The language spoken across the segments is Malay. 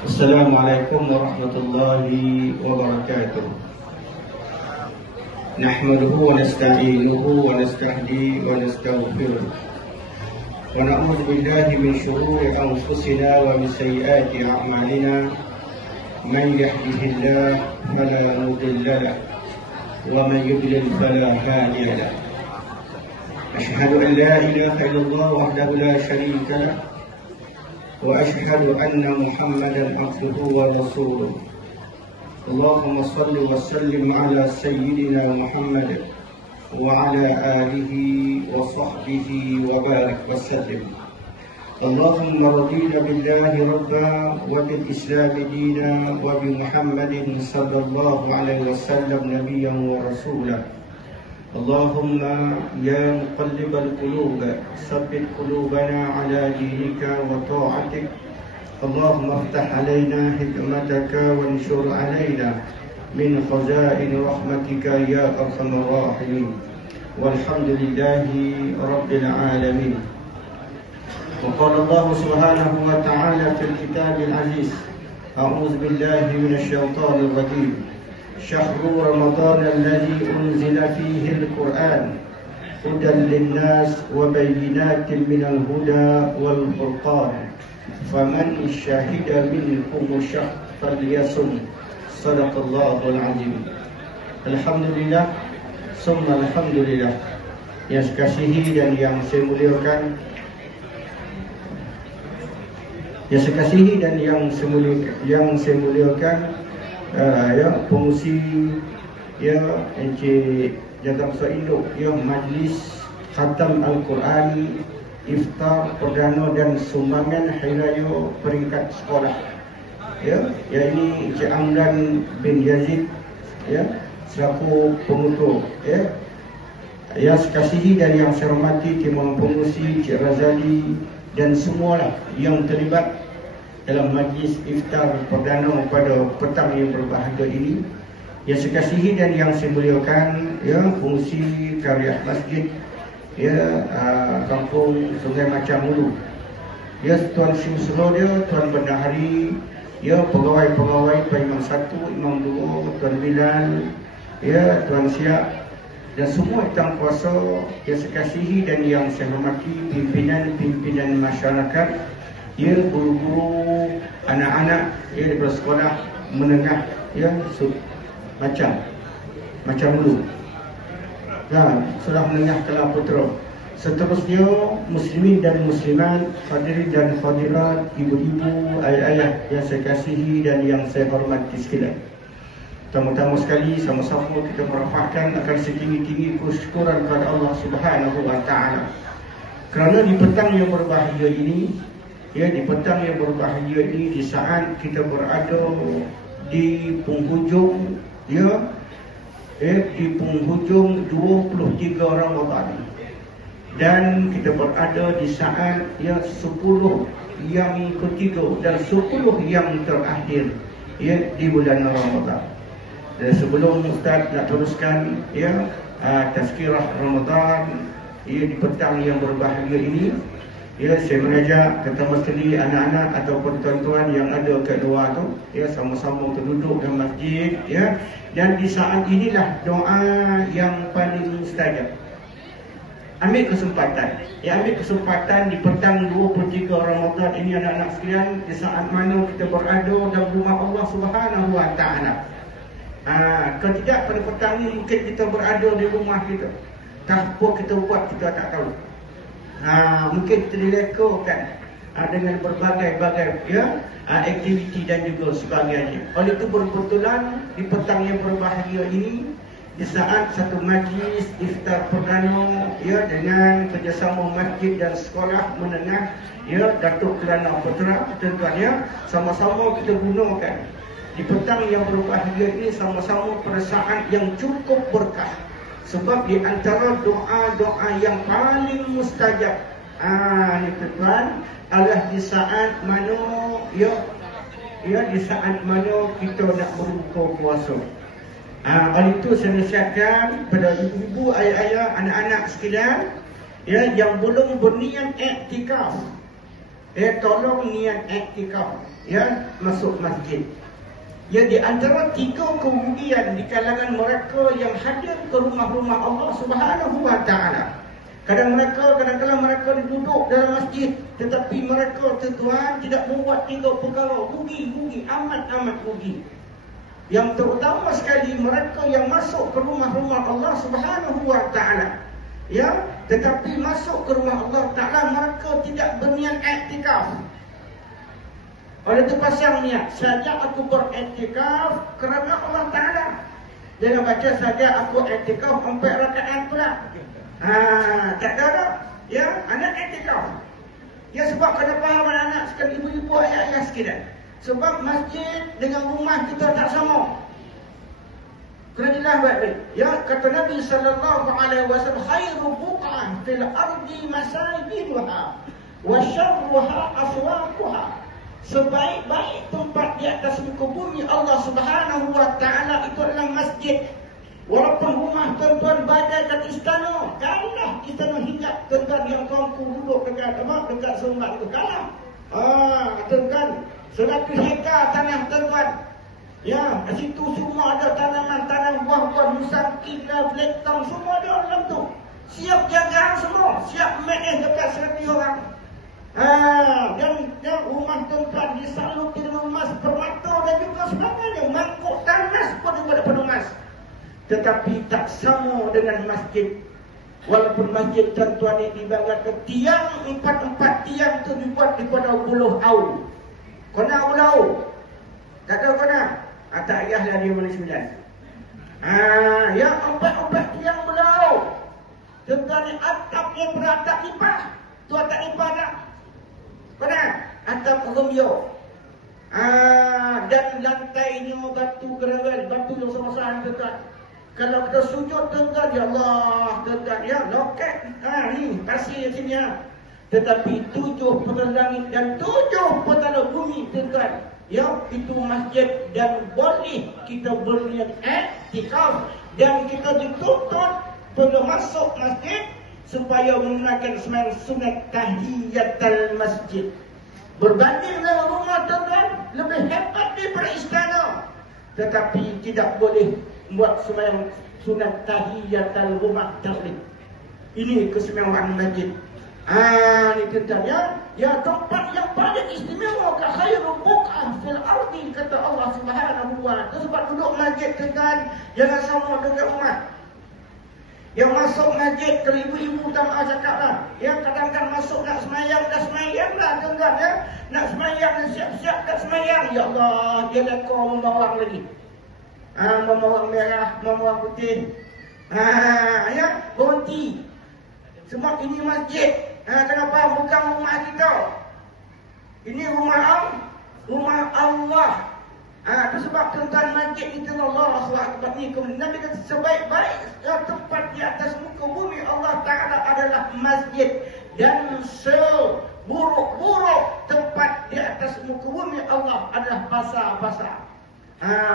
Assalamualaikum warahmatullahi wabarakatuh. Nahmaduhu wa nasta'inuhu wa nastahdi wa nastaghfiruh. Wa na'udzu billahi min shururi anfusina wa min sayyiati a'malina. Man yahdihillahu fala mudilla lahu wa man yudlil fala hadiya lahu. Ashhadu an la ilaha illallah wahdahu la sharika lahu وأشهد أن محمدا عبده ورسوله. اللهم صل وسلم على سيدنا محمد وعلى آله وصحبه وبارك وسلم. اللهم رضينا بالله ربا وبالإسلام دينا وبمحمد صلى الله عليه وسلم نبيا ورسولا. اللهم يا مقلب القلوب ثبت قلوبنا على دينك وطاعتك. اللهم افتح علينا حكمتك وانشر علينا من خزائن رحمتك يا أرحم الراحمين. والحمد لله رب العالمين. وقال الله سبحانه وتعالى في الكتاب العزيز: أعوذ بالله من الشيطان الرجيم. شهر رمضان الذي أنزل فيه القرآن هدى للناس وبينات من الهدى والفرقان فمن شهد منكم الشهر فليصم. صدق الله العظيم. Alhamdulillah, summa alhamdulillah. Yang saya kasihi dan yang saya muliakan, pengurusi Encik Jagam Besar Induk, Majlis Khatam Al-Quran, Iftar Perdana dan Sumbangan Hari Raya peringkat sekolah. Ini Encik Amran bin Yazid selaku pengutur. Yang saya kasihi dan yang saya hormati Timbalan Pengurusi Encik Razali dan semualah yang terlibat dalam majlis iftar perdana pada petang yang berbahagia ini. Yang saya kasihi dan yang saya muliakan, fungsi karya masjid kampung Sungai Macam Mulu, Tuan Syimsulo dia, Tuan Bendahari, pegawai-pegawai Pak Imam 1, Imam 2, Tuan Bilal, Tuan Siap dan semua yang kuasa. Yang saya kasihi dan yang saya hormati pimpinan masyarakat, guru-guru, anak-anak daripada sekolah menengah macam dulu, sekolah menengah Kelang Putra. Seterusnya muslimin dan muslimat, hadirin dan hadirat, ibu-ibu, ayah-ayah yang saya kasihi dan yang saya hormati sekalian. Pertama-tama sekali, sama-sama kita merafahkan akan setinggi-tinggi kesyukuran kepada Allah Subhanahu wa Ta'ala, kerana di petang yang berbahagia ini, di saat kita berada di penghujung di penghujung 23 Ramadan, dan kita berada di saat 10 yang ketiga dan 10 yang terakhir di bulan Ramadan. Dan sebelum Ustaz nak teruskan tazkirah Ramadan di petang yang berbahagia ini, saya mengajak pertama sekali anak-anak ataupun tuan-tuan yang ada kat luar tu, sama-sama terduduk dalam masjid, dan di saat inilah doa yang paling mustajab. Ambil kesempatan di petang 23 Ramadan ini, anak-anak sekalian, di saat mana kita berada dalam rumah Allah Subhanahu wa Ta'ala. Kalau tidak pada petang ini mungkin kita berada di rumah kita, apa kita buat kita tak tahu. Mungkin kita dilekakan dengan berbagai-bagai aktiviti dan juga sebagainya. Oleh itu berkebetulan di petang yang berbahagia ini, di saat satu majlis iftar perdana dengan kerjasama masjid dan sekolah menengah Datuk Kelana Putra, tuan-tuan, sama-sama kita gunakan di petang yang berbahagia ini sama-sama pada saat yang cukup berkah. Sebab di antara doa-doa yang paling mustajab ni tuan, adalah di saat mana di saat mana kita nak berbuka puasa. Oleh itu saya nasihatkan pada ibu-ibu, ayah-ayah, anak-anak sekalian yang belum berniat iktikaf, tolong niat iktikaf, ya, masuk masjid. Ya, di antara 3 kerugian di kalangan mereka yang hadir ke rumah-rumah Allah Subhanahu wa taala. Kadang-kadang mereka duduk dalam masjid, tetapi mereka tuan tidak membuat 3 perkara. Rugi, amat rugi. Yang terutama sekali mereka yang masuk ke rumah-rumah Allah Subhanahu wa taala. Ya, tetapi masuk ke rumah Allah taala mereka tidak berniat iktikaf. Oleh itu pasang niat, saja aku beriktikaf kerana Allah Ta'ala. Jangan baca saja aku iktikaf 4 rakaat pula. Tak ada. Ya, anak iktikaf. Ya, sebab kena faham anak sekali ibu-ibu ayat-ayat sekalian. Sebab masjid dengan rumah kita tak sama. Kena jelas baik-baik. Ya, kata Nabi SAW, khairu buq'ah fil ardi masajiduha wa syarruha aswaquha. Sebaik-baik tempat di atas muka bumi Allah Subhanahu wa taala itu adalah masjid. Walaupun rumah tuan-tuan badai kat istana, kalah istana hingga tuan-tuan yang kongku duduk dekat sumbat itu kalah. Tuan-tuan, 100 hektar tanah tuan-tuan. Ya, di situ semua ada tanaman buah-buah musangking, blackthorn, semua ada dalam tu. Siap jagaan semua, siap main dekat 100 orang. Dan rumah tuan-tuan disaluti dengan emas permata dan juga sebagainya, mangkuk tanas pun daripada penuh emas. Tetapi tak sama dengan masjid. Walaupun masjid tuan-tuan ini dibangun tiang, 4 tiang tu dibuat daripada buluh au. Kena ulau. Tak tahu kena? Tak payahlah dia boleh 9. Yang 4 tiang ulau. Tuan-tuan ni atapnya beratap nipah. Tu atap nipah tak? Kena? Atap rumio. Dan lantainya batu gerangan, batu yang sama-sama tuan-tuan. Kalau kita sujud tuan-tuan, ya Allah, tuan-tuan, ya loket. Ni pasir sini ya. Tetapi 7 petala langit dan 7 petala bumi tuan-tuan. Ya, itu masjid dan boleh kita berniat iktikaf dan kita dituntut pada masuk masjid supaya menggunakan sembahyang sunat tahiyatul masjid. Berbanding dengan rumah tuan-tuan, lebih hebat daripada istana. Tetapi tidak boleh buat sembahyang sunat tahiyatul rumah tak. Ini kesemewahan masjid. Ini tuan-tuan ya. Ya, tempat yang paling istimewa ka khairu buq'ah fil ardi kata Allah Subhanahu wa taala. Sebab duduk masjid tuan-tuan jangan sama dengan rumah. Yang masuk masjid ke ibu-ibu tak maaf cakap lah. Yang kadang-kadang masuk nak semayang, dah semayang lah tuan-tuan ya. Nak semayang, siap-siap nak semayang. Ya Allah, dia lekor membawang lagi. Membawang merah, membawang putih. Ya, berhenti. Sebab ini masjid. Kenapa bukan rumah kita? Ini rumah Allah. Itu sebab tuan-tuan masjid itu Allahu Akbar ni. Nabi kata sebaik-baik tempat di atas muka bumi Allah Ta'ala adalah masjid. Dan seburuk-buruk tempat di atas muka bumi Allah adalah pasar-pasar.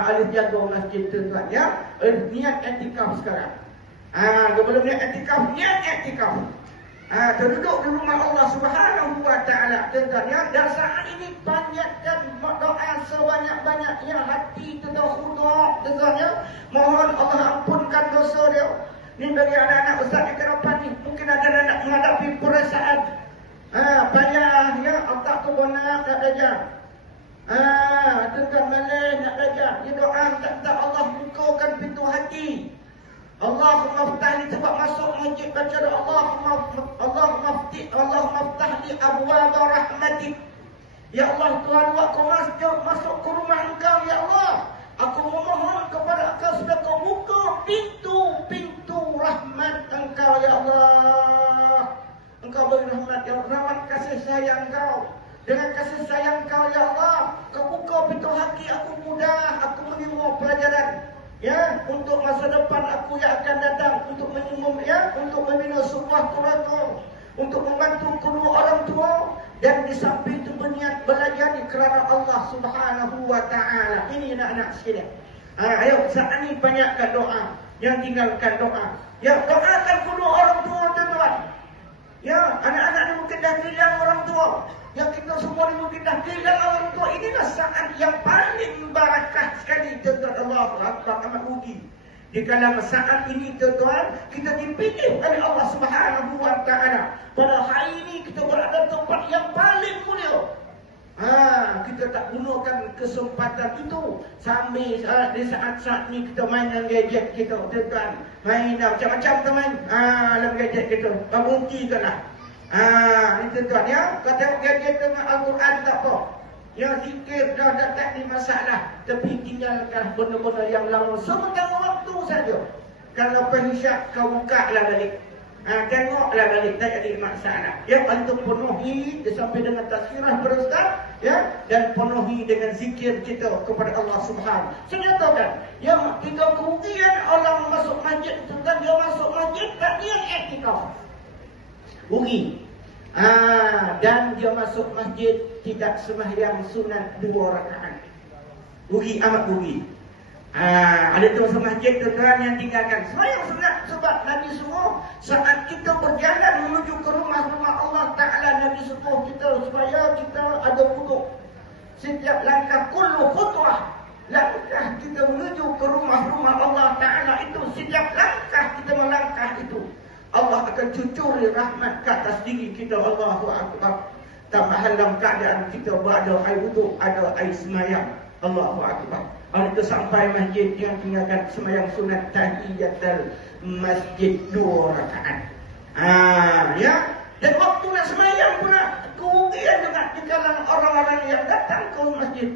Alif jaga masjid tuan-tuan ya. Niat iktikaf sekarang. Sebelum niat iktikaf. Terduduk di rumah Allah Subhanahu wa taala tuan-tuan ya. Dan saat ini banyakkan doa sebanyak-banyaknya hati terkhudu tuan-tuan ya. Mohon Allah ampunkan dosa dia. Ni bagi anak-anak ustaz di depan ni, mungkin ada anak menghadapi perasaan payah ya, otak tu bonak nak belajar. Tuan-tuan malas nak belajar. Dia doa minta Allah bukakan pintu hati. Allahumma ftah li, sebab masuk masjid baca doa Allahumma ftah li abwaab rahmatik. Ya Allah Tuhan, aku masuk ke rumah Engkau ya Allah. Aku memohon kepada Engkau supaya Kau buka pintu rahmat Engkau ya Allah. Engkau beri rahmat ya Allah, rahmat kasih sayang Engkau. Dengan kasih sayang Engkau ya Allah, Kau buka pintu hati aku mudah, aku menerima pelajaran. Ya, untuk masa depan aku yang akan datang, untuk menyumbang ya, untuk membina sebuah keluarga, untuk membantu kedua orang tua, dan di samping itu berniat belajar kerana Allah Subhanahu wa taala. Ini anak-anak sekalian. Ayo saat ini banyakkan doa, jangan tinggalkan doa. Ya, doakan kedua orang tua tuan-tuan. Ya, anak-anak ni mungkin dah hilang orang tua. yang kita semua dimudahkan kehilangan orang tua. Inilah saat yang paling barakah sekali, tuan-tuan. Allahu Akbar, amat rugi. Di dalam saat ini, tuan-tuan, kita dipilih oleh Allah Subhanahu wa Ta'ala. Pada hari ini kita berada di tempat yang paling mulia. Kita tak gunakan kesempatan itu sambil di saat-saat ni kita main dengan gadget kita, tuan-tuan. Main macam-macam kita main dalam gadget kita. Berhentikanlah. Ni tuan-tuan ya. Kau tengok gadget dengan Al-Quran tak apa. Yang zikir dah tak ni masalah. Tapi tinggalkan benda-benda yang lama. Sementara waktu saja. Kalau pengisyak kau buka lah balik. Tengoklah balik, tak ada masalah. Yang untuk penuhi sampai dengan tazkirah berustaz, ya, dan penuhi dengan zikir kita kepada Allah Subhanahu. Saya nyatakan, yang kita kerugian orang masuk masjid itu kan dia masuk masjid tak niat iktikaf. Rugi. Dan dia masuk masjid tidak sembahyang sunat 2 rakaat. Rugi, amat rugi. Ada tu masjid tuan yang tinggalkan sembahyang sunat. Sebab Nabi suruh saat kita berjalan menuju ke rumah-rumah Allah Ta'ala, Nabi suruh kita supaya kita ada wuduk. Setiap langkah, kullu khutwah, langkah kita menuju ke rumah-rumah Allah Ta'ala itu, setiap langkah kita melangkah itu, Allah akan cucuri rahmat ke atas diri kita. Allahu Akbar. Tambahan dalam keadaan kita berada air wuduk, ada air semayang. Allahu Akbar. Orang itu sampai masjid yang tinggalkan sembahyang sunat tahiyatul masjid 2 rakaat. Ya. Dan waktu nak sembahyang pula kerugian juga di kalangan orang-orang yang datang ke masjid.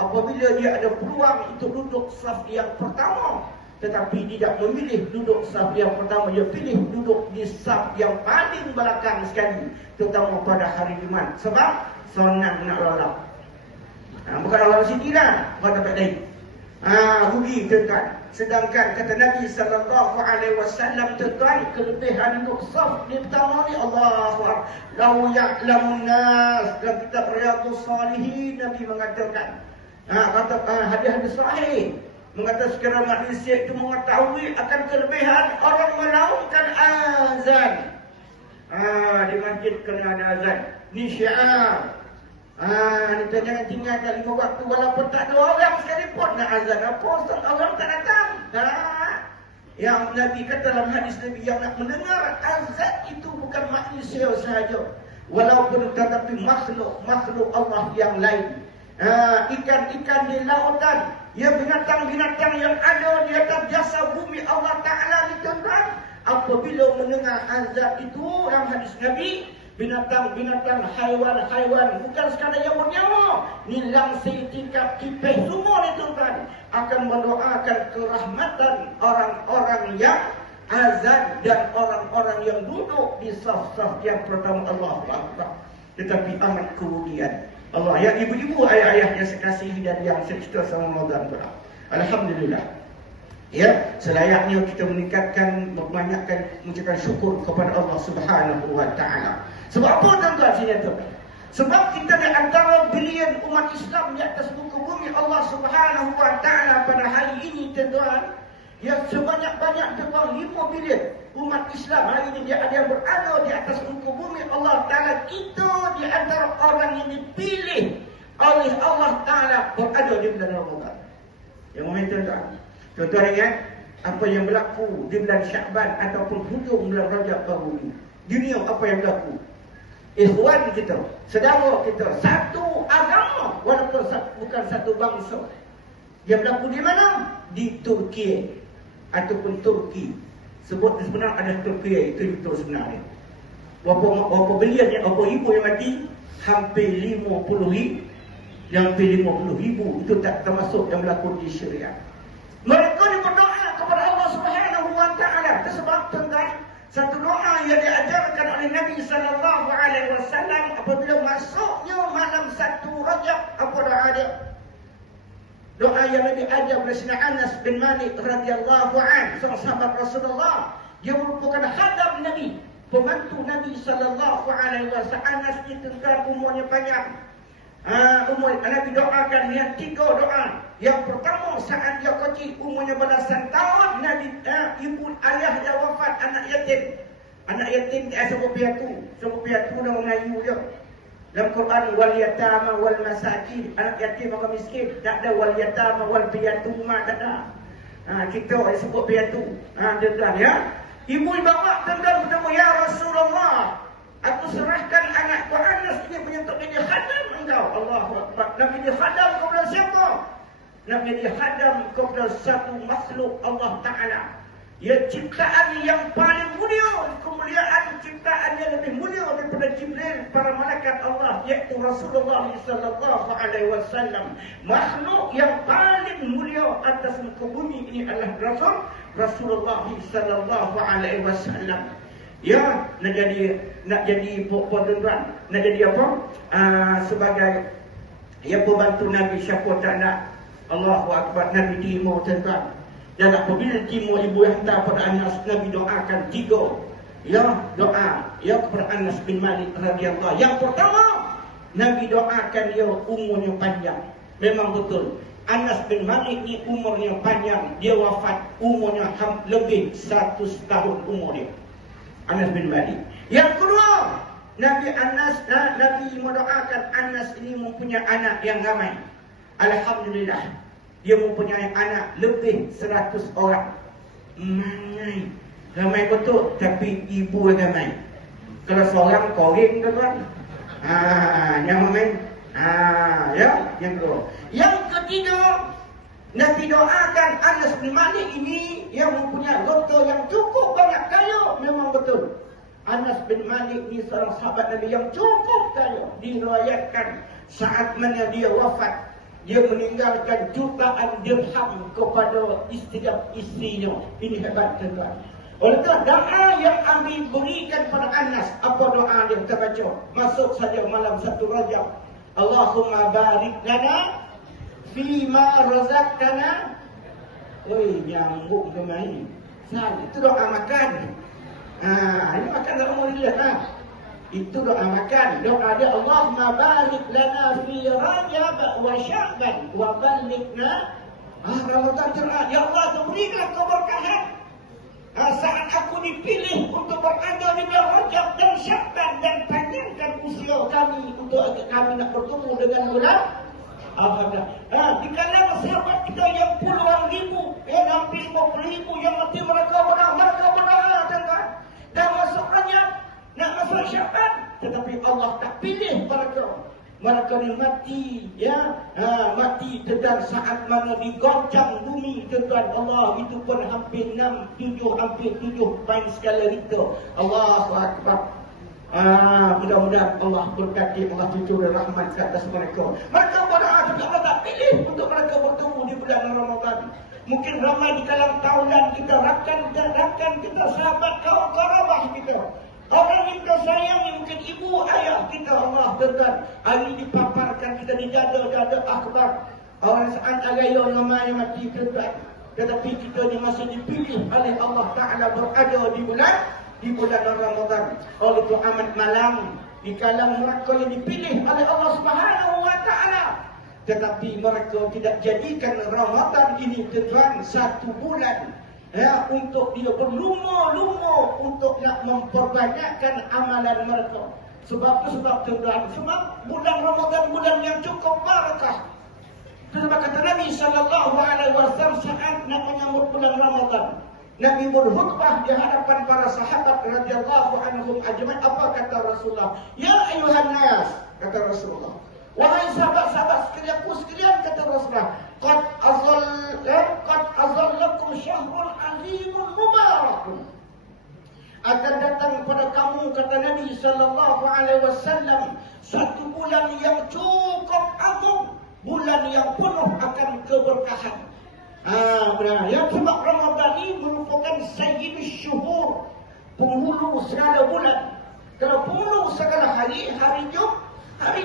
Apabila dia ada peluang untuk duduk saf yang pertama, tetapi tidak memilih duduk saf yang pertama, dia pilih duduk di saf yang paling belakang sekali, terutama pada hari Jumaat. Sebab senang nak lalap. Bukan orang sini lah, bukan tempat lain. Rugi, tuan-tuan. Sedangkan kata Nabi sallallahu alaihi wasallam, tuan-tuan, kelebihan duduk saf di pertama ni, Allahu Akbar. Lau ya'lamun nas, dalam kitab Riyadhus Shalihin Nabi mengatakan, hadis-hadis sahih mengatakan sekiranya manusia itu mengetahui akan kelebihan orang melaungkan azan. Di masjid kena ada azan. Ni syiar. Kita jangan tinggalkan 5 waktu walaupun tak ada orang sekalipun nak azan. Apa orang tak datang. Yang Nabi kata dalam hadis Nabi, yang nak mendengar azan itu bukan manusia sahaja, walaupun tetapi makhluk Allah yang lain. Ikan-ikan di lautan, ya, binatang-binatang yang ada di atas jasa bumi Allah Ta'ala ni, tuan-tuan, apabila mendengar azan itu, dalam hadis Nabi, binatang-binatang, haiwan-haiwan, bukan sekadar yang bernyawa, ni langsir, tingkat, kipis, semua ni, tuan-tuan, akan mendoakan kerahmatan orang-orang yang azan dan orang-orang yang duduk di saf-saf yang pertama. Allahu Akbar. Tetapi amat kerugian. Allah, ya ibu-ibu, ayah-ayah yang saya kasihi dan yang saya cerita sama Ramadan pula. Alhamdulillah. Ya, selayaknya kita meningkatkan, membanyakkan, mengucapkan syukur kepada Allah Subhanahu wa Ta'ala. Sebab apa, tuan-tuan, sini tu? Sebab kita di antara bilion umat Islam di atas muka bumi Allah Subhanahu wa Ta'ala pada hari ini, tuan-tuan, yang sebanyak-banyak tuan 5 bilion umat Islam hari ini, dia ada yang berada di atas muka bumi Allah Ta'ala. Kita di antara orang yang dipilih oleh Allah Ta'ala berada di bulan Ramadan. Yang momentum, tuan-tuan. Tuan-tuan ingat apa yang berlaku di bulan Sya'ban ataupun hujung bulan Rajab baru ini. Dunia apa yang berlaku. Ikhwan kita, saudara kita, satu agama walaupun bukan satu bangsa. Dia berlaku di mana? Di Turki ataupun Turki. Sebut sebenar ada Turki, itu sebenarnya. Berapa bilion yang, berapa ribu yang mati? Hampir 50,000. Yang hampir 50,000 itu tak termasuk yang berlaku di Syria. Mereka ni berdoa kepada Allah Subhanahu wa Ta'ala. Sebab, tuan-tuan, satu doa yang diajarkan oleh Nabi sallallahu alaihi wasallam apabila masuknya malam 1 Rajab, apa doa dia? Doa yang Nabi ajar oleh Sayyidina Anas bin Malik radhiyallahu anhu, seorang sahabat Rasulullah. Dia merupakan khadam Nabi, pembantu Nabi sallallahu alaihi wasallam. Anas itu kan umurnya panjang. Umur Nabi doakan yang 3 doa. Yang pertama saat dia kecil, umurnya belasan tahun, Nabi ibu ayah dia wafat, anak yatim. Anak yatim siapa piatu? Siapa piatu nama Melayu dia. Dalam Quran wal yatama wal masakin, anak yatim orang miskin, tak ada wal yatama wal piyatuma, tak ada. Kita sebut piatu. Tuan-tuan ya. Ibu bapa tuan-tuan bertemu, ya Rasulullah, aku serahkan anakku Anas ini untuk menjadi khadam engkau. Allahu Akbar. Nak menjadi khadam kepada siapa? Nak menjadi khadam kepada satu makhluk Allah Ta'ala. Ya, ciptaan yang paling mulia, kemuliaan ciptaan yang lebih mulia daripada Jibril, para malaikat Allah, iaitu Rasulullah sallallahu alaihi wasallam. Makhluk yang paling mulia atas muka bumi ini adalah Rasulullah sallallahu alaihi wasallam. Ya, nak jadi tuan-tuan, nak jadi apa? Sebagai ya pembantu Nabi, siapa tak nak? Allahu Akbar. Nabi Timur tuan-tuan. Dan apabila Timur ibu yang hantar pada Anas, Nabi doakan 3 doa kepada Anas bin Malik radhiyallahu. Yang pertama, Nabi doakan dia umurnya panjang. Memang betul, Anas bin Malik ni umurnya panjang. Dia wafat umurnya lebih 100 tahun umur dia, Anas bin Malik. Yang kedua, Nabi mendoakan Anas ini mempunyai anak yang ramai. Alhamdulillah, dia mempunyai anak lebih 100 orang. Ramai betul, tapi ibu ramai. Kalau seorang koring tuan. Yang main. Yang kedua. Yang ketiga, Nabi doakan Anas bin Malik ini yang mempunyai harta yang cukup banyak kaya. Memang betul, Anas bin Malik ni seorang sahabat Nabi yang cukup kaya. Diriwayatkan saat mana dia wafat, dia meninggalkan jutaan dirham kepada isteri-isterinya. Ini hebat tuan-tuan. Oleh itu, doa yang Nabi berikan pada Anas, apa doa dia? Kita baca. Masuk saja malam 1 Rajab. Allahumma barik lana fima razaqtana. Oi, nyambung ke main. Itu doa makan. Ini makan tak umur dia lah. Itu doa makan. Doa dia, Allahumma barik lana fi Rajab wa Sya'ban wa ballighna Ramadan terang. Ya Allah, berikan keberkahan saat aku dipilih untuk berada di bulan Rajab dan Sya'ban, dan panjangkan usia kami untuk kami nak bertemu dengan bulan Ramadan. Di kalangan sahabat kita yang puluhan ribu, hampir 50,000 yang mati, mereka berdoa tuan-tuan. Dan masuk Rajab, nak masuk Sya'ban, tetapi Allah tak pilih mereka. Mereka ni mati, mati tegar saat mana digoncang bumi tuan-tuan. Allah, itu pun hampir 7 poin skala Richter. Allahu Akbar. Mudah-mudahan Allah berkati, Allah cucur rahmat ke atas mereka. Mereka berdoa, tapi Allah tak pilih untuk mereka bertemu di bulan Ramadan. Mungkin ramai di kalangan tahunan kita, rakan kita, sahabat, kawan karabah kita, orang yang kita sayangi, mungkin ibu, ayah kita, Allah tuan-tuan, hari dipaparkan kita di dada akhbar. Orang saat raya namanya mati tuan-tuan, tetapi kita ni masih dipilih oleh Allah Ta'ala berada di bulan Ramadan. Oleh itu amat malam di kalangan mereka yang dipilih oleh Allah Subhanahu Wa Ta'ala, tetapi mereka tidak jadikan Ramadan ini tuan-tuan 1 bulan untuk dia berlumur-lumur untuk nak memperbanyakkan amalan mereka. Sebab tuan-tuan, sebab bulan Ramadan bulan yang cukup barakah. Sebab kata Nabi sallallahu alaihi wasallam saat nak menyambut bulan Ramadan, Nabi berkhutbah di hadapan para sahabat radhiyallahu anhum ajmain. Apa kata Rasulullah? Ya ayuhan nas, kata Rasulullah, wahai sahabat-sahabat sekalian, kata Rasulullah, qad azallakum syahrun azimun mubarakun. Akan datang kepada kamu, kata Nabi sallallahu alaihi wasallam, 1 bulan yang cukup agung, bulan yang penuh akan keberkahan. Yang sebab Ramadan ini merupakan sayyidus syuhur, penghulu segala bulan. Kalau penghulu segala hari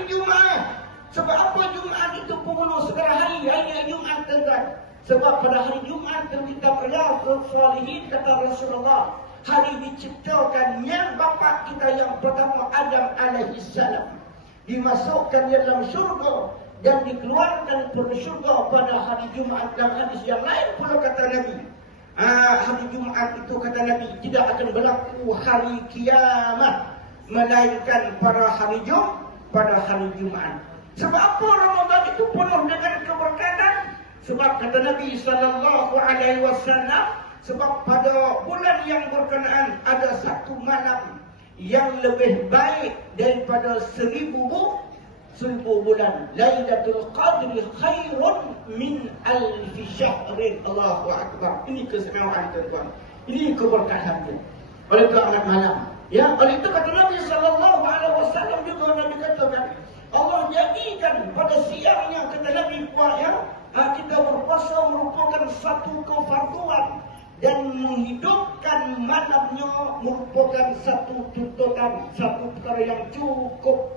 Jumaat. Sebab apa Jumaat itu penghulu segala hari? Hari Jumaat tuan-tuan. Sebab pada hari Jumaat dalam kitab Riyadhus Shalihin kata Rasulullah, hari diciptakannya bapa kita yang pertama Adam alaihi salam, dimasukkan dalam syurga dan dikeluarkan dari syurga pada hari Jumaat. Dalam hadis yang lain pula kata Nabi, hari Jumaat itu kata Nabi tidak akan berlaku hari kiamat, melainkan pada hari pada hari Jumaat. Sebab apa Ramadan itu penuh dengan keberkatan? Sebab kata Nabi sallallahu alaihi wasallam, sebab pada bulan yang berkenaan ada satu malam yang lebih baik daripada 1000 bulan. Lailatul Qadri khairun min alfi syahrin. Allahu akbar. Ini keistimewaan tuan-tuan. Ini keberkatan. Oleh itu anak malam. Ya, oleh itu kata Nabi sallallahu alaihi wasallam juga Nabi katakan, Allah jadikan pada siangnya kata Nabi kita berpuasa merupakan satu kefarduan dan menghidupkan malamnya merupakan satu tuntutan, satu perkara yang cukup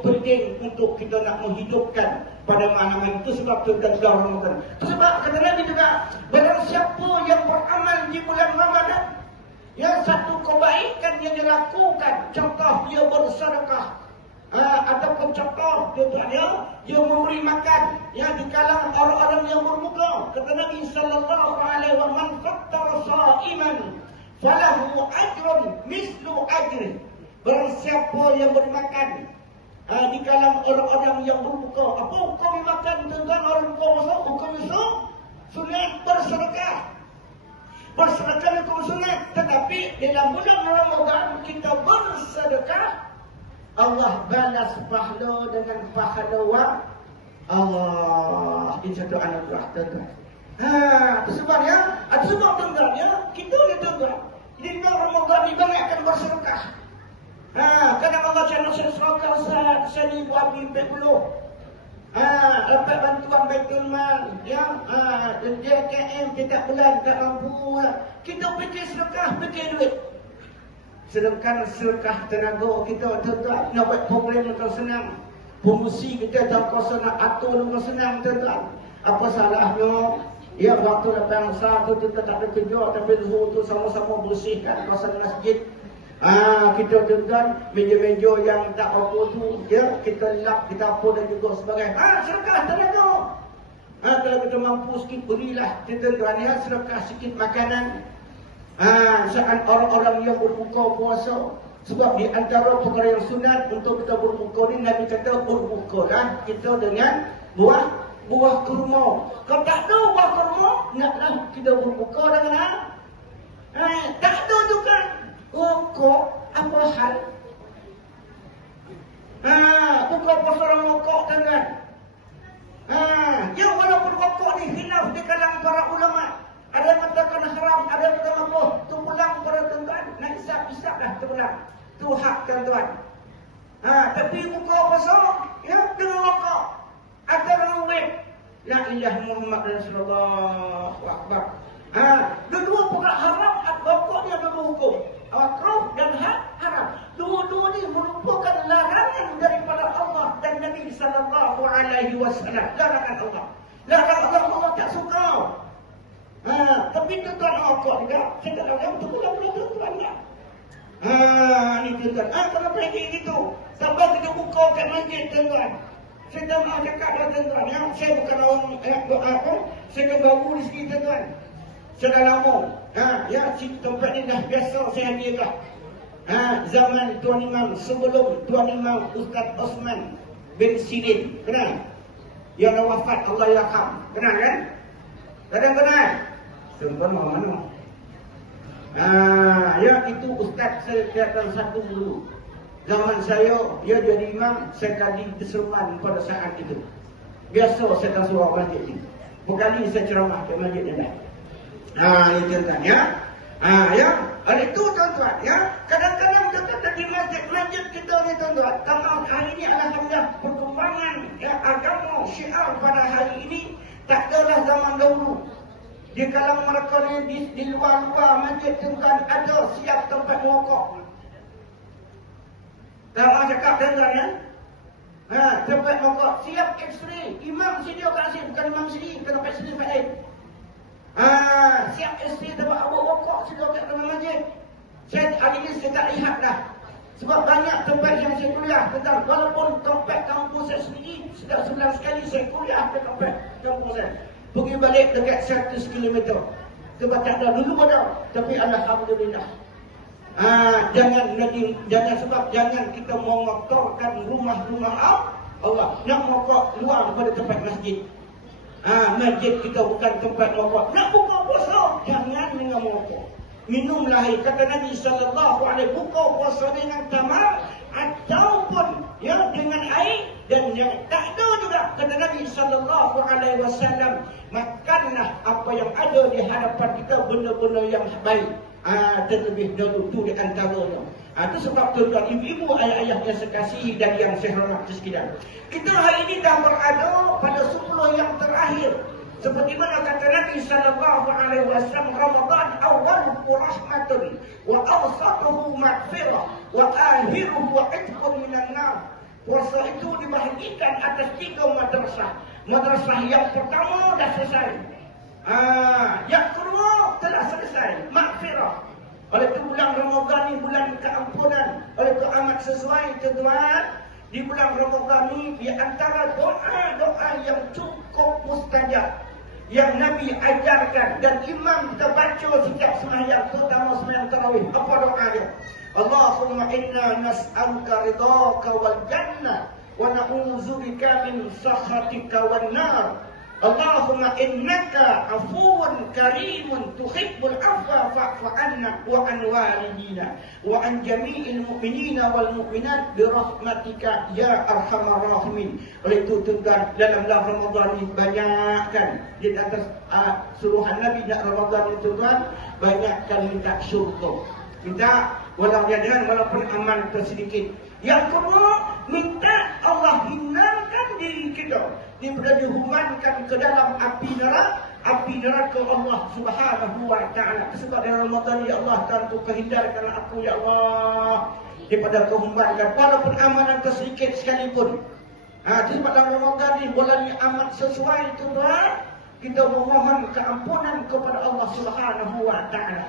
penting untuk kita nak menghidupkan pada malam itu. Sebab itu dan Ramadan. Sebab kata Nabi juga, barang siapa yang beramal di bulan Ramadan, yang satu kebaikan yang dilakukan, contoh dia bersedekah, ataupun contoh dia memberi makan di kalangan orang-orang yang berbuka. Kata Nabi sallallahu alaihi wasallam, man fattara sha'iman falahu ajrun mislu ajri. Barang siapa yang beri makan di kalangan orang-orang yang berbuka. Apa hukum makan tuan-tuan orang buka puasa? Hukum itu sunat bersedekah. Bersedekah hukum sunat, tetapi dalam bulan Ramadan kita bersedekah, Allah balas pahala dengan pahala Allah. Ini satu anugerah tuan-tuan. Itu sebabnya, tuan-tuan kita ni tuan-tuan, di bulan Ramadan ni banyakkan bersedekah. Kadang Allah cakap sedekah saya ni buat 40. Dapat bantuan Baitul Mal, JKM setiap bulan tak mampu. Kita fikir sedekah, fikir duit. Sedangkan sedekah tenaga kita tuan-tuan nak buat program dengan senang. Pengusi kita tak kuasa nak atur dengan senang tuan-tuan. Apa salahnya? Ya, waktu datang satu kita tak ada kerja, tapi zuhur tu sama-sama bersihkan kawasan masjid. Kita tuan-tuan meja-meja yang tak apa tu, kita lap, kita apa dan juga sebagainya. Sedekah tenaga. Kalau kita mampu sikit berilah tuan-tuan sedekah sikit makanan. Saat orang-orang yang berbuka puasa. Sebab di antara perkara yang sunat untuk kita berbuka ni, Nabi kata berbukalah kita dengan buah kurma. Kalau tak ada buah kurma, naklah kita berbuka dengan tak ada juga rokok. Apa hal? Buka puasa orang rokok tuan-tuan. Yang walaupun rokok ni khilaf di kalangan para ulama. Ada yang katakan haram, ada yang katakan apa? Itu pulang pada tuan-tuan. Nak isap dah terpulang. Itu hak tuan-tuan. Tapi buka puasa, dengan rokok. Atau dengan web. La ilaha Muhammad Rasulullah. Akbar. Dua-dua perkara haram, rokok ni ada dua hukum. Makruh dan haram. Dua-dua ni merupakan larangan daripada Allah dan Nabi sallallahu alaihi wasallam. Larangan Allah. Larangan Allah tak suka. Tapi tuan-tuan rokok juga, saya tak tahu yang betul-betul tuan-tuan tak? Ni tuan-tuan. Kenapa kayak gitu? Sampai kita buka kat masjid tuan-tuan. Saya tak nak cakap lah tuan-tuan. Saya bukan orang saya kan baru di sini tuan-tuan. Saya dah lama. Tempat ni dah biasa saya hadiahkan. Zaman Tuan Imam, sebelum Tuan Imam Ustaz Osman bin Sidin. Kenal? Yang dah wafat, Allah yarham. Kenal kan? Kenal? Tuan-tuan mana? Itu Ustaz saya kelihatan satu dulu. Zaman saya, dia jadi imam, saya kaji keseruan pada saat itu. Biasa saya tak suruh masjid ni. Berkali saya ceramah ke masjid ni dah. Ini tuan-tuan Oleh itu tuan-tuan kadang-kadang kita kata di masjid kita ni tuan-tuan, kalau hari ini alhamdulillah perkembangan agama syiar pada hari ini tak adalah zaman dahulu. Di kalangan mereka ni di luar-luar masjid tuan-tuan ada siap tempat merokok. Kalau cakap tuan-tuan tempat merokok siap X-ray. Imam sini kat sini, bukan imam sini, tempat sini Pak Aib. Siap X-ray tempat awak rokok sini kat dalam masjid. Hari ini saya tak lihat dah. Sebab banyak tempat yang saya kuliah tentang, walaupun tempat kampus saya sendiri sudah 9 sekali saya kuliah ke tempat kampus saya. Pergi balik dekat 100 km. Sebab tak ada dulu pada. Tapi alhamdulillah. Jangan sebab jangan kita mengotorkan rumah-rumah Allah. Nak mokok luar daripada tempat masjid. Masjid kita bukan tempat mokok. Nak buka puasa, jangan dengan mokok. Minumlah air. Kata Nabi sallallahu alaihi wasallam, buka puasa dengan tamar ataupun dengan air, dan yang tak ada juga kata Nabi sallallahu alaihi wasallam, makanlah apa yang ada di hadapan kita, benda-benda yang baik. Terlebih dahulu tu di antaranya. Itu sebab tuan-tuan, ibu-ibu, ayah-ayah yang saya kasihi dan yang saya hormati sekalian, kita hari ini dah berada pada 10 yang terakhir. Seperti mana kata Nabi sallallahu alaihi wasallam, Ramadan awwaluhu rahmatun wa awsatuhu maghfirah wa akhiruhu itqun minan nar. Puasa itu dibahagikan atas 3 madrasah. Madrasah yang pertama dah selesai. Yang kedua telah selesai, maghfirah. Oleh itu bulan Ramadan ni bulan keampunan. Oleh itu amat sesuai tuan-tuan, di bulan Ramadan ni di antara doa-doa yang cukup mustajab yang Nabi ajarkan dan imam kita baca setiap sembahyang, terutama sembahyang tarawih. Apa doa dia? Allahumma inna nas'aluka ridhaka wal jannah wa na'udzubika min sakhatika wan nar. Allahumma innaka afuwun karimun tuhibbul afwa fa'fu anna wa an walidina wa an jami'il mu'minina wal mu'minat bi rahmatika ya arhamar rahimin. Oleh itu tuan-tuan, dalam bulan Ramadan ini banyakkan di atas suruhan Nabi dalam Ramadan itu tuan, banyakkan minta syurga. Minta walaupun amal tersedikit. Yang kedua, minta Allah hindarkan diri kita daripada dihumankan ke dalam api neraka Allah Subhanahu wa taala. Sebab dalam Ramadan, ya Allah, tentu kehindarkan aku ya Allah daripada kehumanan walaupun amalan tersedikit sekalipun. Sebab dalam Ramadan ini bulan ini amat sesuai tuan, kita memohon keampunan kepada Allah Subhanahu wa taala.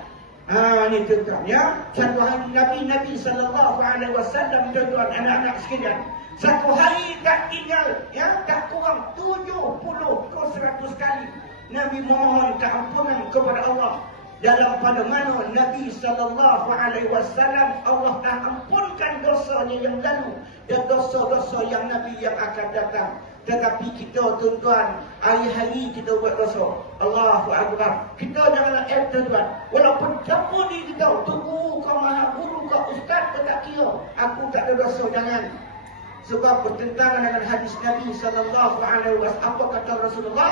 Ini tuan-tuan ya. Satu hari Nabi sallallahu alaihi wasallam, tuan-tuan anak-anak sekalian, satu hari tak tinggal tak kurang 70 ke 100 kali Nabi memohon keampunan kepada Allah. Dalam pada mana Nabi sallallahu alaihi wasallam, Allah dah ampunkan dosanya yang lalu dan dosa-dosa yang Nabi yang akan datang. Tetapi kita tuan-tuan, hari-hari kita buat dosa. Allahu Akbar. Kita janganlah tuan-tuan, walaupun siapa ni kita, tu guru ke maha guru ke ustaz ke tak kira, aku tak ada dosa, jangan. Sebab bertentangan dengan hadis Nabi sallallahu alaihi wasallam. Apa kata Rasulullah?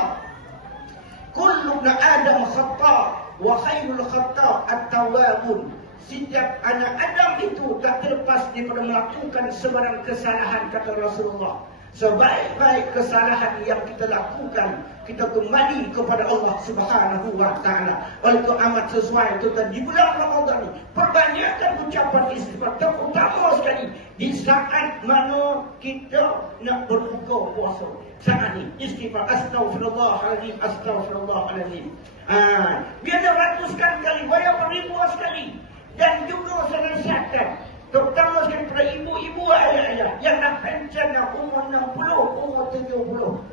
Kullu ibn Adam khata wa khairul khata at-tawwabun. Setiap anak Adam itu tak terlepas daripada melakukan sebarang kesalahan, kata Rasulullah. Sebaik-baik kesalahan yang kita lakukan, kita kembali kepada Allah Subhanahu wa taala. Oleh itu amat sesuai tuan di bulan Ramadan ini, perbanyakkan ucapan istighfar, terutama sekali di saat mana kita nak berbuka puasa. Saat ini istighfar, astaghfirullahaladzim, astaghfirullahaladzim. Biar ratuskan kali, banyak beribu sekali. Dan juga saya nasihatkan, terutama sekali kepada ibu-ibu, ayah-ayah yang dah pensiun, umur 60, umur 70.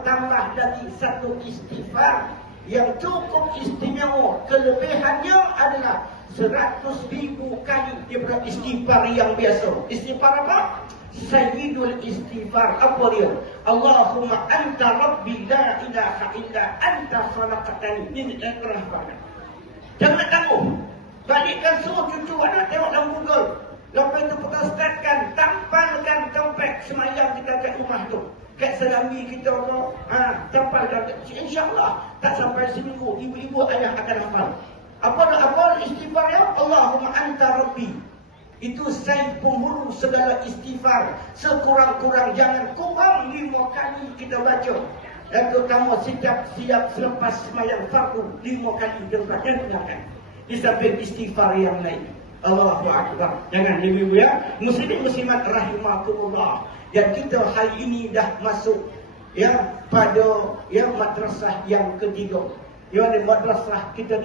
Tambah lagi satu istighfar yang cukup istimewa. Kelebihannya adalah 100,000 kali daripada istighfar yang biasa. Istighfar apa? Sayyidul istighfar. Apa dia? Allahumma anta rabbi la ilaha illa anta khalaqtani. Ini ikhlas banget. Jangan tangguh. Balikkan suruh cucu anak tengok dalam Google. Lepas itu perkatakan, tampalkan tempat semayang kita kat rumah tu, kat serambi kita tu, tampalkan. InsyaAllah tak sampai seminggu ibu-ibu ayah akan hafal. Apa istighfar ya? Allahumma anta rabbi. Itu saya penghulu segala istighfar. Sekurang-kurang jangan kurang 5 kali kita baca. Dan terutama setiap selepas semayang fardu 5 kali kita gunakan. Di samping istighfar yang lain. Allahu Akbar. Jangan ibu-ibu ya. Muslimin muslimat rahimakumullah. Dan kita hari ini dah masuk pada madrasah yang ketiga. Yang madrasah kita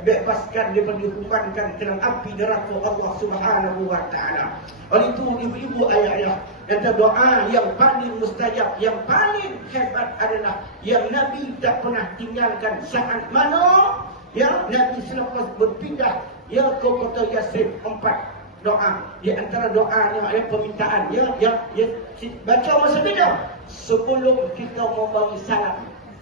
bebaskan daripada dihukumankan dengan api neraka Allah Subhanahu wa taala. Oleh itu ibu-ibu, ayah-ayah, kata doa yang paling mustajab, yang paling hebat adalah yang Nabi tak pernah tinggalkan. Saat mana Nabi selepas berpindah Ya, kau kata Yasin 4 doa. Di antara doanya permintaan. Ya, baca masa beda. Sebelum kita membagi salam.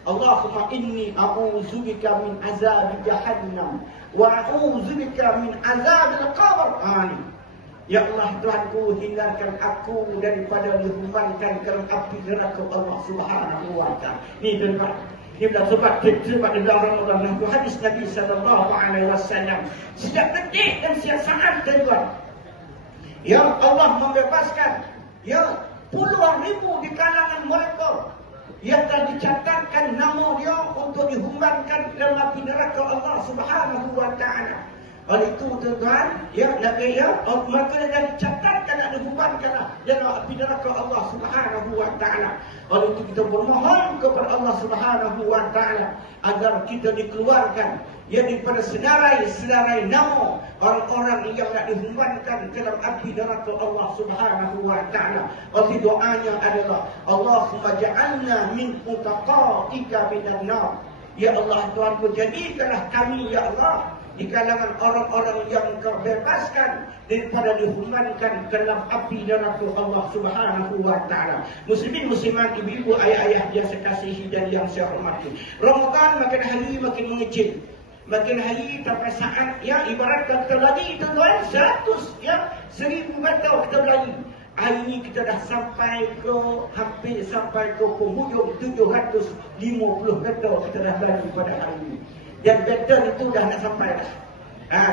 Allahumma inni a'udzubika min azab jahannam wa a'udzubika min azab al-qabr. Ya Allah, Tuhanku, hindarkan aku daripada dihumbankan dalam api neraka Allah Subhanahu wa taala. Ni tuan-tuan. Ini dah sebab di dalam Ramadan hadis Nabi sallallahu alaihi wasallam. Setiap detik dan setiap saat tuan-tuan, ya Allah membebaskan ya puluhan ribu di kalangan mereka yang telah dicatatkan nama dia untuk dihumbankan dalam api neraka Allah Subhanahu wa taala. Oleh itu tuan-tuan, ya Nabi ya, maka yang dicatatkan ada dihumbankan dalam api neraka Allah Subhanahu wa taala. Oleh itu kita bermohon kepada Allah Subhanahu wa taala agar kita dikeluarkan ya daripada senarai nama orang-orang yang nak dihumbankan dalam api neraka Allah Subhanahu wa taala. Oleh doanya adalah Allahumma ja'alna min utaqaika minan nar. Ya Allah, Tuhanku, jadikanlah kami ya Allah di kalangan orang-orang yang Kau bebaskan daripada dihumbankan ke dalam api neraka Allah Subhanahu wa taala. Muslimin muslimat, ibu-ibu, ayah-ayah yang saya kasihi dan yang saya hormati. Ramadan makin hari makin mengecil. Makin hari sampai saat ya ibarat kita lagi tuan-tuan 100 ya 1000 meter kita berlari. Hari ini kita dah sampai ke hampir sampai ke penghujung 750 meter kita dah berlari pada hari ini. Dan betul itu dah nak sampai dah.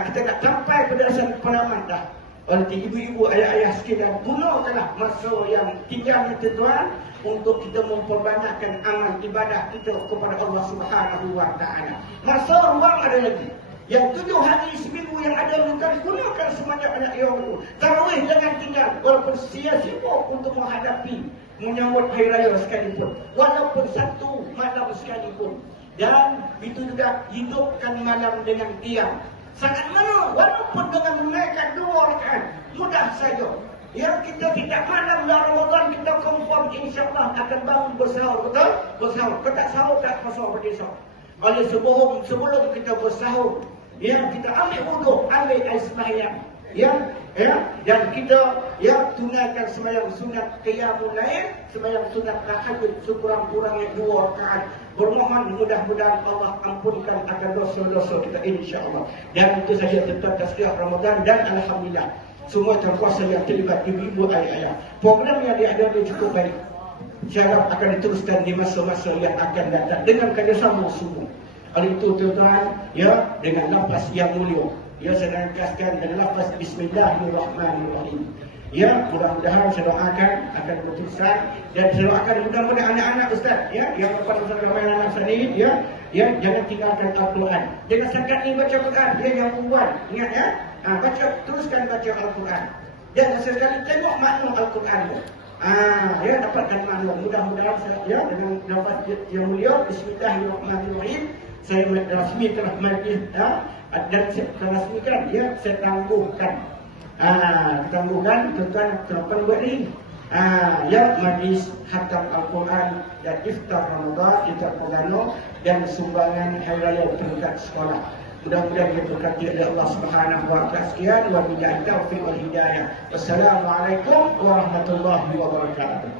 Kita nak sampai pada asal pelaman dah. Oleh ibu-ibu, ayah-ayah sekalian, gunakanlah masa yang tinggal itu tuan untuk kita memperbanyakkan amal ibadah kita kepada Allah Subhanahu wa taala. Masa ruang ada lagi. Yang 7 hari seminggu yang ada bukan gunakan sebanyak-banyak yang itu. Tarawih jangan tinggal walaupun sibuk untuk menghadapi menyambut hari raya sekalipun. Walaupun 1 malam sekalipun. Dan itu juga hidupkan malam dengan qiyam. Sangat mana walaupun dengan menaikkan 2 rakaat mudah saja. Yang kita tidak malam dalam Ramadan kita confirm insya-Allah akan bangun bersahur, betul? Bersahur. Kita tak sahur tak bersahur besok. Oleh sebelum kita bersahur, ya kita ambil wudu, ambil air sembahyang. Dan kita tunaikan sembahyang sunat qiyamul lail, sembahyang sunat tahajud sekurang-kurangnya 2 rakaat. Bermohon mudah-mudahan Allah ampunkan akan dosa-dosa kita insya-Allah. Dan itu saja tentang tazkirah Ramadan dan alhamdulillah semua terkuasa yang terlibat ibu-ibu ayah-ayah. Program yang diadakan cukup baik. Saya harap akan diteruskan di masa-masa yang akan datang dengan kerjasama semua. Oleh itu tuan-tuan, ya dengan lafaz yang mulia. Ya saya negaskan dengan lafaz Bismillahirrahmanirrahim. Ya mudah-mudahan saya doakan akan berterusan dan saya doakan mudah-mudahan anak-anak ustaz ya yang berpada ramai anak sani ya jangan tinggalkan Al-Quran. Jangan setakat ni baca Quran dia yang membuat. Ingat ya. Teruskan baca Al-Quran. Dan sesekali tengok makna Al-Quran tu. Ya dapatkan makna. Mudah-mudahan ya dengan lafaz yang mulia Bismillahirrahmanirrahim saya rasmikan majlis dan saya rasmikan ya saya tangguhkan. Tangguhkan tuan-tuan buat ni. Ya majlis khatam Al-Quran dan iftar Ramadan iftar perdana dan sumbangan hari raya peringkat sekolah. Mudah-mudahan kita berkati oleh Allah Subhanahu wa taala. Sekian wa billahi taufiq wal hidayah. Wassalamualaikum warahmatullahi wabarakatuh.